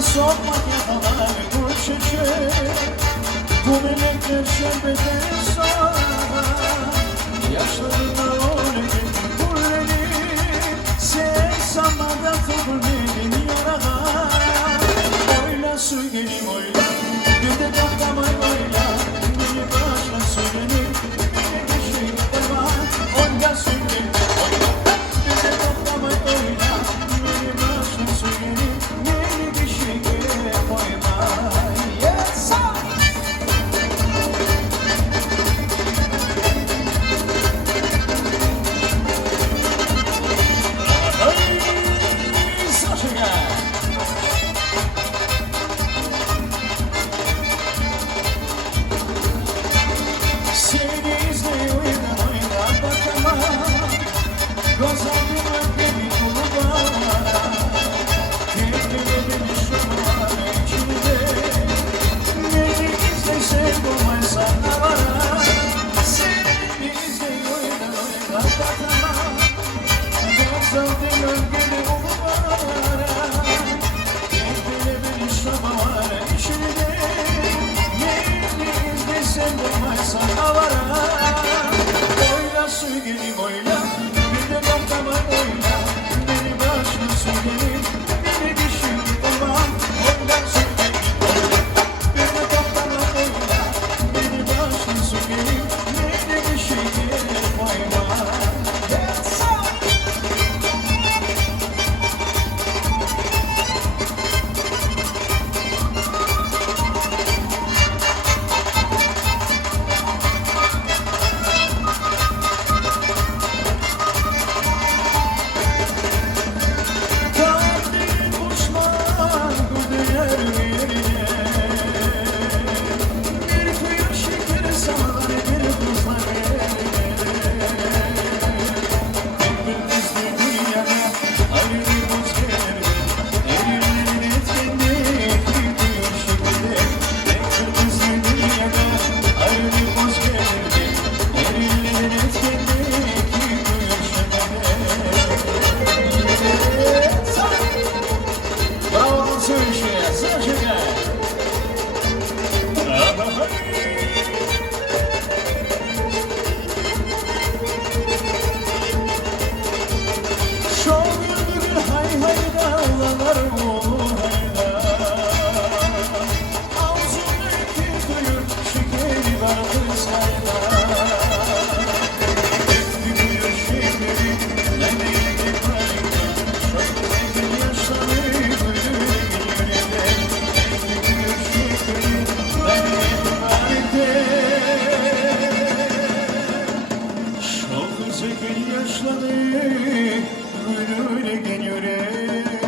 sokmak yakalar bu çiçek. Bu melekler şerbete sana. Yaşlarına öyle kullenip sen sanmadan tutulmadın yarana. Oyla su gelin oyla, bir de tahtamay oyla. Beni başla söylenir, beni geçin devam. Oyla su gelin oyla, bir de tahtamay oyla. Beni başla söylenir, beni geçin koyma. Yes, sir! Yaşları gönlüne geliyor.